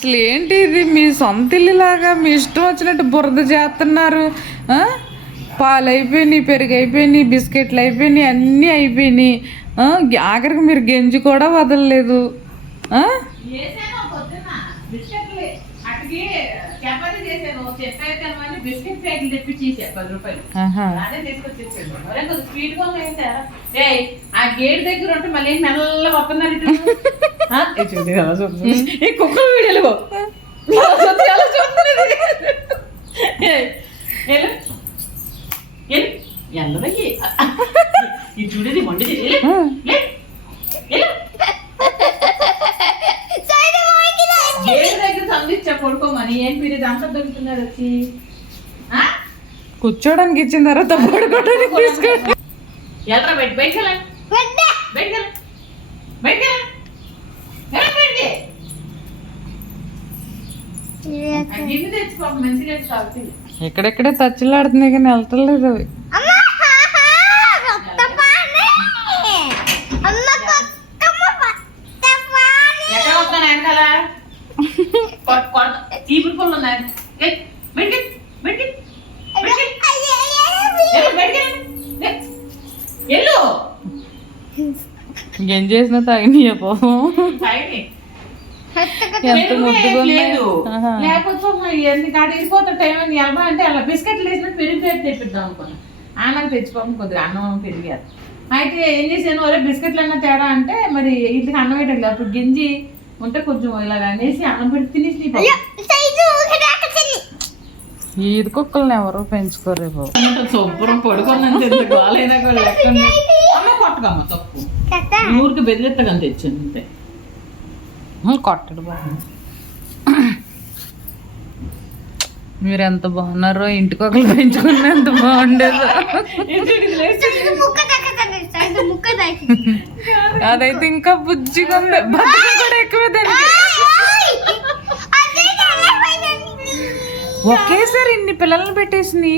అసలు ఏంటి ఇది? మీ సొంత ఇల్లులాగా మీ ఇష్టం వచ్చినట్టు బురద చేస్తున్నారు. పాలు అయిపోయినాయి, పెరుగు అయిపోయినాయి, బిస్కెట్లు అయిపోయినాయి, అన్నీ అయిపోయినాయి. ఆఖరికి మీరు గెంజి కూడా వదలలేదు. గేట్ దగ్గర ఉంటే మళ్ళీ మెల్లగా వస్తున్నారు. కుక్కలు వీడియోలు ఎల్లదకి ఇది చూడేది వండిది. దగ్గర సందిచ్చా పడుకోమని ఏం మీరు ఇదంతా దొరుకుతున్నారు వచ్చి కూర్చోడానికి ఇచ్చిన తర్వాత పడుకోవడానికి తీసుకోండి. ఎల్లరా బయటకెళ్ళ ఎక్కడెక్కడే తచ్చులాడుతున్నాయి కానీ వెళ్తలేదు అవి. చీపురు పళ్ళు ఉన్నాయి. ఏం చేసినా తాగినాయా పాపం. ఎంత ముద్దుగా లేకపోతే కాడిపోతా టైం ఎలా అంటే అలా బిస్కెట్లు వేసినట్టు పెరిగి తెప్పిద్దాం అనుకున్నా. ఆయనకు తెచ్చిపోము కొద్దిగా అన్నం పెరిగారు. అయితే ఏం చేసాను, ఒరే బిస్కెట్లు అన్న తేడా అంటే మరి ఇంటికి అన్నం పెట్టలేదు. అప్పుడు గింజి ఉంటే కొంచెం ఇలాగ అనేసి అన్నం పెట్టి తినేసి ఈది కుక్కల్ని ఎవరు పెంచుకోరే బాబు. శుభ్రం పడుకున్నంత గోలైనా కూడా లెక్క అమ్మ కొట్టకమ్మ తప్పు ఊరికి బెదిరెత్తగాని తెచ్చాను అంతే. కొట్టడు బాబు. మీరు ఎంత బాగున్నారో, ఇంటికి ఒకరు పెంచుకున్న ఎంత బాగుండేదో. అదైతే ఇంకా బుజ్జిగా ఉంది. బతుకు కూడా ఎక్కువ దానికి. ఒకేసారి ఇన్ని పిల్లల్ని పెట్టేసి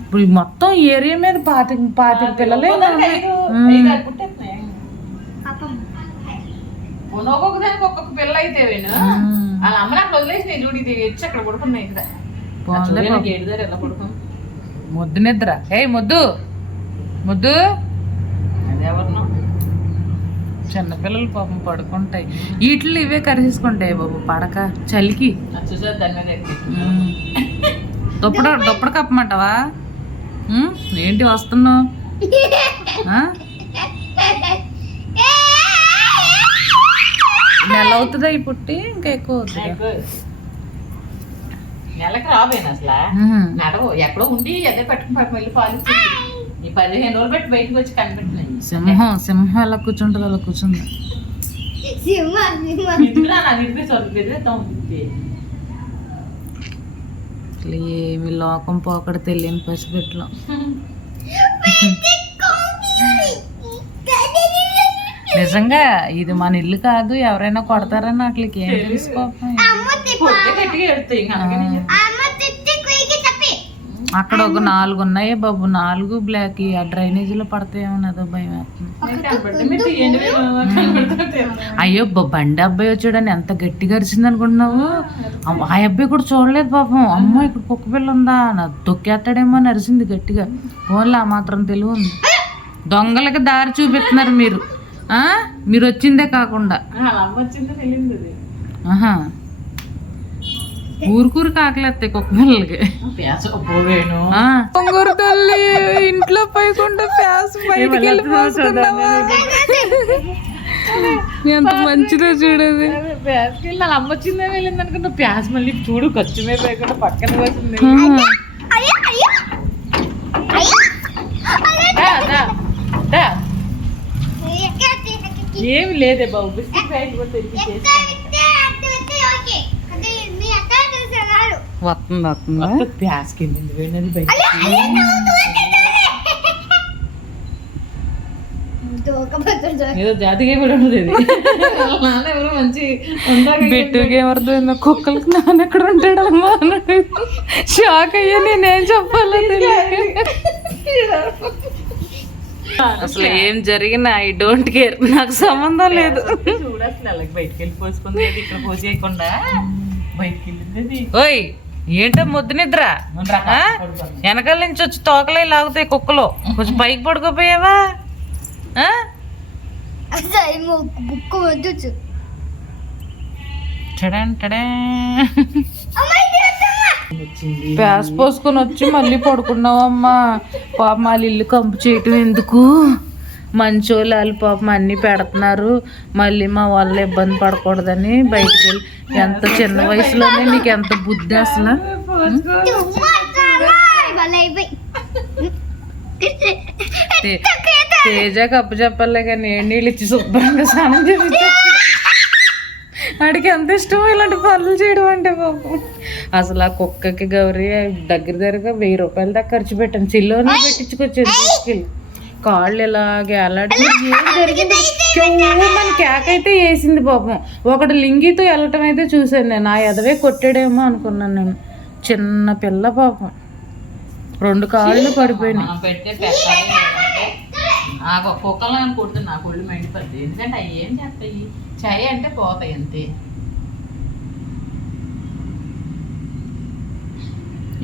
ఇప్పుడు మొత్తం ఏరియా మీద పాతి పిల్లలే. ఒక్కొక్కదానికి ఒక్కొక్క పిల్ల అయితే వాళ్ళ అమ్మ నాకు వదిలేసి చూడు ఇది వచ్చి అక్కడ పడుకున్నాయి. ఇక్కడ ఎలా పడుకున్నాం ముద్దు నిద్ర. ముద్దు ముద్దు అదెవరినో చిన్నపిల్లలు పాపం పడుకుంటాయి. వీటిలో ఇవే కరిసేసుకుంటాయి బాబు పడక చలికి. దుప్పడు కప్పమంటావా? ఏంటి వస్తున్నావు? నెల అవుతుందా ఈ పుట్టి? ఇంకా ఎక్కువ అవుతుంది. నెలకి రాబోయిన అసలు నడవు ఎక్కడో ఉండి అదే పట్టుకుని పట్టుకు వెళ్ళి పాలు ఈ 15 రోజులు పెట్టి బయటకు వచ్చి కనిపెట్టినాయి. సింహం ఎలా కూర్చుంటుంది అలా కూర్చుంది. అసలు ఏమి లోకం పోకడ తెలియని పసిపెట్లో. నిజంగా ఇది మన ఇల్లు కాదు, ఎవరైనా కొడతారని అట్లకి ఏం తెలుసుకోవాలి. అక్కడ ఒక 4 ఉన్నాయి బాబు, 4 బ్లాక్. ఆ డ్రైనేజీలో పడతాయేమో అదో భయం వేస్తుంది. అయ్యో బండి అబ్బాయి వచ్చాడని ఎంత గట్టిగా అరిచింది అనుకుంటున్నావు? ఆ అబ్బాయి కూడా చూడలేదు పాపం. అమ్మో ఇక్కడ కుక్క పిల్ల ఉందా, నా తొక్కేస్తాడేమో అని అరిచింది గట్టిగా. ఫోన్లో ఆ మాత్రం తెలివి ఉంది. దొంగలకి దారి చూపిస్తున్నారు మీరు. మీరు వచ్చిందే కాకుండా ఊరుకూరు కాకలేస్తాయి కుక్క పిల్లలకి. పొంగూరు తల్లి ఇంట్లో పైకుండా ప్యాస్ బయటికి వెళ్ళి పోసుకున్నావా? ఎంత మంచిదో చూడదు. ప్యాస్కి వెళ్ళి వాళ్ళ అమ్మ వచ్చిందే వెళ్ళింది అనుకున్నా. ప్యాస్ మళ్ళీ చూడు ఖర్చు మీద పోయకుండా పక్కన పోతుంది. ఏమి లేదే బాబు, బిస్కెట్ ప్యాకెట్ కూడా తెచ్చి వస్తుంది ప్యాస్కి వెళ్ళింది వెళ్ళినది బయట. ఏదో జాతిగా కూడా ఉండదు. నాన్న ఎవరు మంచి బిట్టుగా ఎవరిదో కుక్కలకి నాన్న ఎక్కడ ఉంటాడమ్మా అన్నాడు. షాక్ అయ్యా, నేనేం చెప్పాలి. అసలు ఏం జరిగినా ఐ డోంట్ కేర్, నాకు సంబంధం లేదు. చూడు అసలు అలాగే బయటకు వెళ్ళి పోసుకుంది, ఇక్కడ పోసేయకుండా బయటకు వెళ్ళింది. ఓయ్ ఏంటో ముద్దు నిద్ర, వెనకాల నుంచి వచ్చి తోకలే లాగుతాయి కుక్కలు, కొంచెం పైకి పడుకోపోయావా? ప్యాస్ పోసుకొని వచ్చి మళ్ళీ పడుకున్నావమ్మా. పాప వాళ్ళ ఇల్లు కంపు చేయటం ఎందుకు, మంచోళ్ళు వాళ్ళు పాపం అన్నీ పెడుతున్నారు, మళ్ళీ మా వాళ్ళ ఇబ్బంది పడకూడదని బయటికి వెళ్ళి. ఎంత చిన్న వయసులోనే నీకు ఎంత బుద్ధి అసలు. తేజకి అప్పు చెప్పలే కానీ నీళ్ళు ఇచ్చి శుభ్రంగా స్నానం చేసి వాడికి ఎంత ఇష్టం ఇలాంటి పనులు చేయడం అంటే పాపం. అసలు ఆ కుక్కకి గౌరీ దగ్గరగా 1000 రూపాయల దాకా ఖర్చు పెట్టాను, చిల్లోనే పెట్టించుకొచ్చేది తీసుకెళ్ళి. కాళ్ళు ఇలాగే అలాంటి ఏం జరిగింది, మన కేక అయితే వేసింది పాపం. ఒకటి లింగితో వెళ్ళటం అయితే చూసాను నేను, ఆ ఎదవే కొట్టాడేమో అనుకున్నాను నేను. చిన్న పిల్ల పాపం, 2 కాళ్ళు పడిపోయినాయి. పెడితే కుక్కలు కొడుతుంది, నాకు ఒళ్ళు మండిపోద్ది. ఎందుకంటే అవి ఏం చేస్తాయి, చాయ్ అంటే పోతాయి అంతే.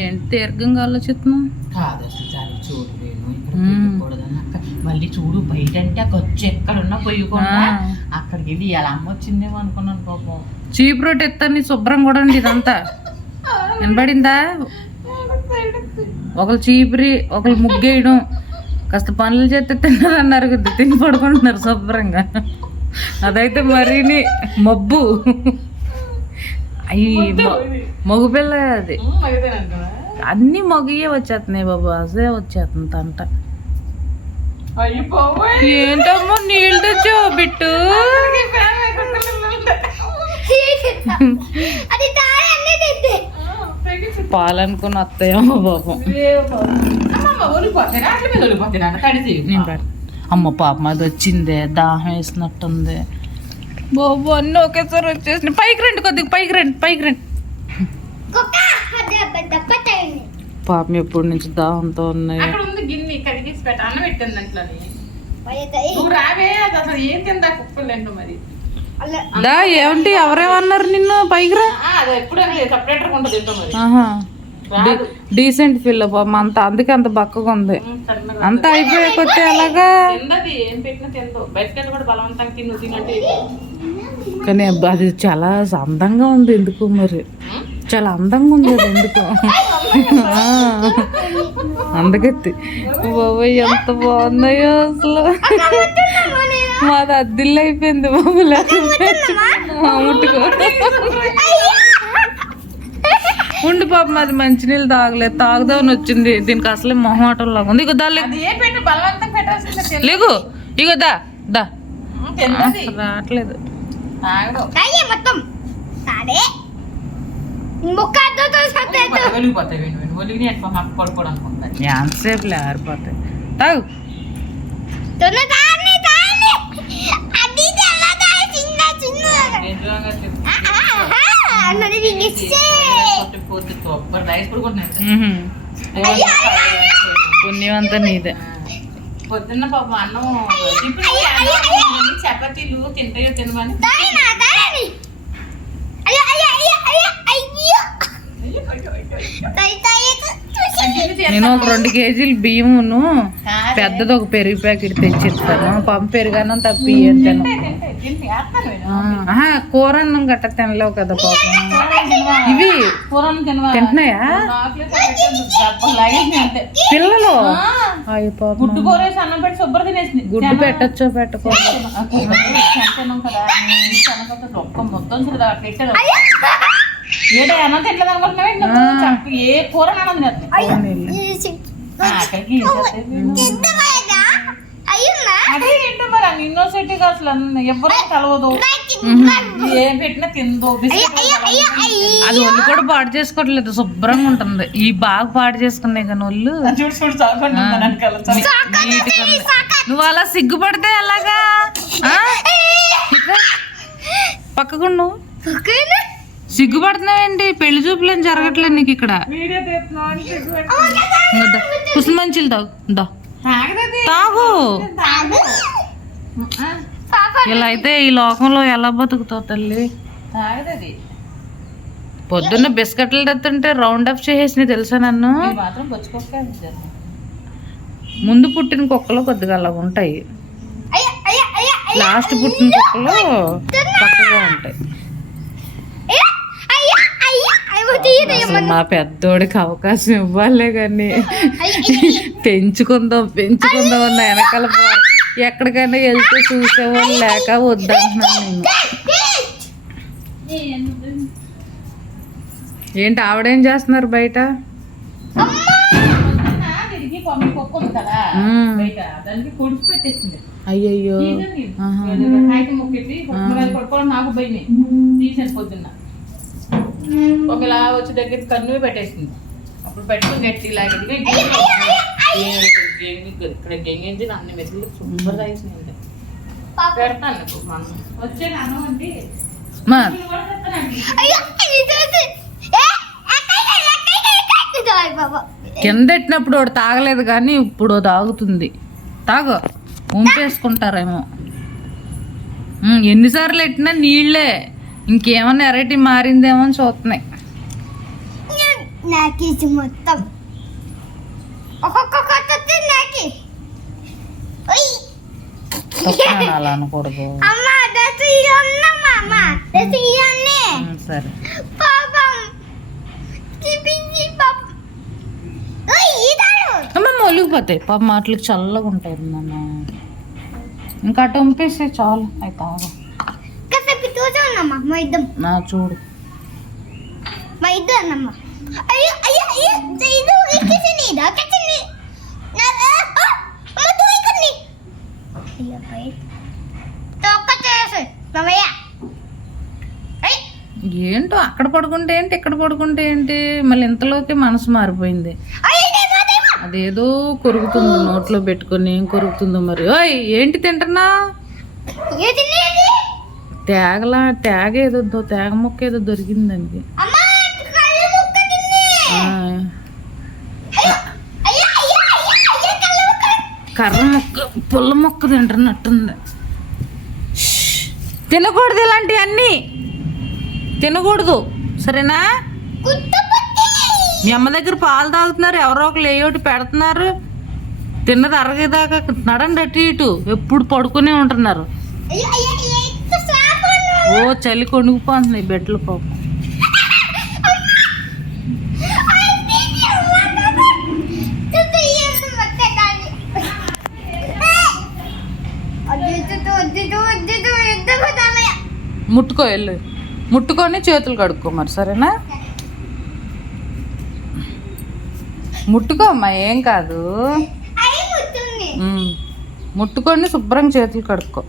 ఏంటి దీర్ఘంగా ఆలోచిస్తున్నావు? కాదు అసలు చాలా చూడు, నేను ఇక్కడ పొయ్యకూడదని అక్కడ మళ్ళీ చూడు, బయట అంటే ఖర్చు ఎక్కడున్నా పొయ్యకుండా అక్కడికి వెళ్ళి ఇలా అమ్మ వచ్చిందేమో అనుకున్నాను పాపం. చీప్ రోట్ ఎత్తాను శుభ్రం కూడా అండి ఇదంతా. వినపడిందా? ఒకరు చీపురి, ఒకరు ముగ్గేయడం, కాస్త పనులు చేస్తే తిన్నారన్నారు కదా, తిని పడుకుంటున్నారు శుభ్రంగా. అదైతే మరీని మబ్బు. అయ్యి మగపిల్ల అది, అన్ని మగయే వచ్చేస్తున్నాయి బాబు, అదే వచ్చేస్తుంది తంట. ఏంటమ్మో నీళ్ళు తెచ్చావు బిట్టు? పాలనుకుని వస్తాయేమో బాబు. అమ్మ పాపం అది వచ్చిందే, దాహం వేసినట్టుంది బాబు. అన్నీ ఒకేసారి వచ్చేసినాయి. పైకి రండి, కొద్దిగా పైకి రండి, పైకి రండి. పాపం ఎప్పటి నుంచి దాహంతో ఉన్నాయి. దా ఏమిటి, ఎవరేమన్నారు నిన్ను? పైకి రా. డీసెంట్ ఫీల్ పాపం అంత, అందుకే అంత బక్కగా ఉంది. అంత అయిపోయే కొత్తే అలాగా. కానీ అది చాలా అందంగా ఉంది ఎందుకు మరి, చాలా అందంగా ఉంది అది ఎందుకు. అందగత్తి బాబాయ్ ఎంత బాగున్నాయో అసలు. మాది అద్దిల్లు అయిపోయింది బాబు. ముట్టుకో ఉండి పాపం అది మంచినీళ్ళు తాగలేదు, తాగుదామని వచ్చింది. దీనికి అసలే మొహమాటం లాగా ఉంది. ఇగో దా లేగు, ఇగో దా దా రావట్లేదు. ఎంతసేపు ఆరిపోతాయి. తాగు. పుణ్యమంతా నీదే. పొద్దున్న పాపం అన్నం చపాతీలు తింటాయో తినమని నేను ఒక 2 కేజీలు బియ్యమును పెద్దది ఒక పెరుగు ప్యాకెట్ తెచ్చిస్తాను. పాపం పెరుగన్నం తప్పి తిను. కూర అన్నం గట్ట తినలేవు కదా పాపం. ఇవి తింటున్నాయా పిల్లలు? గుడ్డు కూరేసి అన్నం పెట్టి శుభ్రం తినేసింది. గుడ్డు పెట్టచ్చో పెట్టకూడదు. మొత్తం పెట్టారు. ఏదో అన్నం తింటలేదు అనుకుంటున్నావు, ఏ కూర అన్నది అదేంటో మరి ఇన్నోసెంట్గా అసలు ఎవరు కలవదు, ఏం పెట్టినా తిందో. అది ఒళ్ళు కూడా పాడు చేసుకోవట్లేదు, శుభ్రంగా ఉంటుంది. ఈ బాగా పాడు చేసుకున్నాయి కానీ ఒళ్ళు నువ్వు అలా సిగ్గుపడితే ఎలాగా? పక్కకుండా సిగ్గుపడుతున్నావేంటి? పెళ్లి చూపులు ఏం జరగట్లేదు నీకు ఇక్కడ. కుసుమంచిలు దా తాగదది. తాగు. తాగు. ఇలా అయితే ఈ లోకంలో ఎలా బతుకుతావు తల్లి? తాగదది. పొద్దున్న బిస్కెట్లు తెస్తుంటే రౌండ్ అప్ చేసేసి తెలుసా నన్ను. ఈ మాత్రం బొచ్చుకోక ముందు పుట్టిన కుక్కలు కొద్దిగా అలా ఉంటాయి, లాస్ట్ పుట్టిన కుక్కలు చక్కగా ఉంటాయి. అసలు మా పెద్దోడికి అవకాశం ఇవ్వాలే కానీ పెంచుకుందాం అన్న వెనకాల ఎక్కడికైనా వెళ్తే చూసేవాళ్ళు లేక వద్దంటున్నాను నేను. ఏంటి ఆవిడేం చేస్తున్నారు బయట? కుక్క ఉంది కదా బయట, దానికి పొడుపు పెట్టేసింది. అయ్యయ్యో మొక్కెట్టి పడుకోవడం నాకు భయమే. తీసాను పొద్దున్న ఒకలా వచ్చి దగ్గర కన్ను పెట్టేసింది. అప్పుడు పెట్టుకుని గట్టి లాగేది ఇక్కడ గెంగించి అన్ని మెట్లు సూపర్ తాగిసింది. పెడతాను వచ్చే అన్నం అంటే కింద ఎట్టినప్పుడు వాడు తాగలేదు కానీ ఇప్పుడు తాగుతుంది. తాగు, ఉంపేసుకుంటారేమో. ఎన్నిసార్లు ఎట్టినా నీళ్ళే, ఇంకేమన్నా ఎరైటీ మారిందేమో అని చూస్తున్నాయి. మొత్తం అలా అనకూడదు. సరే అమ్మ ఒలిగిపోతాయి పాప, మాటలకు చల్లగా ఉంటాయి నాన్న. ఇంకా అటు పంపేస్తే చాలు, అవి తాగు. నా చూడు ఏంటో అక్కడ పడుకుంటే ఏంటి ఇక్కడ పడుకుంటే ఏంటి, మళ్ళీ ఇంతలోకి మనసు మారిపోయింది. అదేదో కొరుకుతుంది నోట్లో పెట్టుకొని, ఏం కొరుకుతుందో మరి. ఓయ్ ఏంటి తింటున్నా? తేగ ఏదో తేగ మొక్క ఏదో దొరికింది దానికి. కర్ర మొక్క, పుల్ల మొక్క తింటున్నట్టుంది. తినకూడదు, ఇలాంటివన్నీ తినకూడదు సరేనా? మీ అమ్మ దగ్గర పాలు తాగుతున్నారు, ఎవరో ఒకరు ఏయోటి పెడుతున్నారు, తిన్నది అరగేదాకా నడండి అటు ఇటు, ఎప్పుడు పడుకునే ఉంటున్నారు. ఓ చలి కొనుక్కుపోతున్నాయి బెడ్లు పాపం. ముట్టుకో, వెళ్ళు ముట్టుకొని చేతులు కడుక్కో మరి సరేనా? ముట్టుకో అమ్మా, ఏం కాదు. ముట్టుకొని శుభ్రంగా చేతులు కడుక్కో.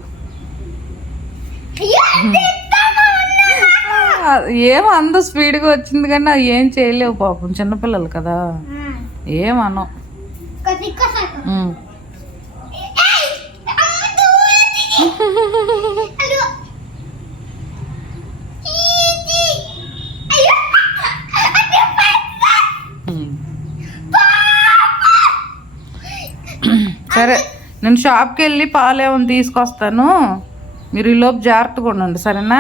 ఏం అంత స్పీడ్గా వచ్చింది కానీ అది ఏం చేయలేవు పాపం, చిన్నపిల్లలు కదా ఏమనో. సరే నేను షాప్కి వెళ్ళి పాలేమని తీసుకొస్తాను, మీరు ఈలోపు జాగ్రత్తగా ఉండండి సరేనా?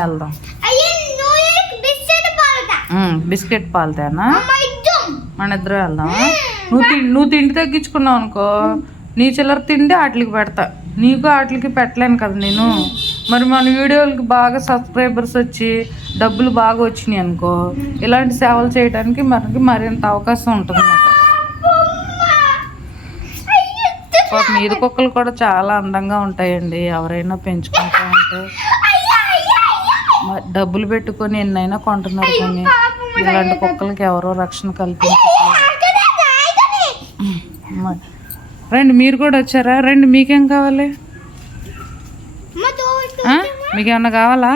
వెళ్దాం. బిస్కెట్ పాలు తేనా? మన ఇద్దరు వెళ్దామా? నువ్వు తిండి తగ్గించుకున్నావు అనుకో, నీ చిల్లర తిండి వాటికి పెడతా, నీకు వాటికి పెట్టలేను కదా నేను. మరి మన వీడియోలకి బాగా సబ్స్క్రైబర్స్ వచ్చి డబ్బులు బాగా వచ్చినాయి అనుకో, ఇలాంటి సేవలు చేయడానికి మనకి మరింత అవకాశం ఉంటుంది అన్నమాట. మీద కుక్కలు కూడా చాలా అందంగా ఉంటాయండి, ఎవరైనా పెంచుకుంటూ ఉంటే డబ్బులు పెట్టుకొని ఎన్నైనా కొంటున్నారు, కానీ ఇలాంటి కుక్కలకి ఎవరో రక్షణ కల్పించారు. రండి మీరు కూడా వచ్చారా? రండి, మీకేం కావాలి? మీకేమన్నా కావాలా?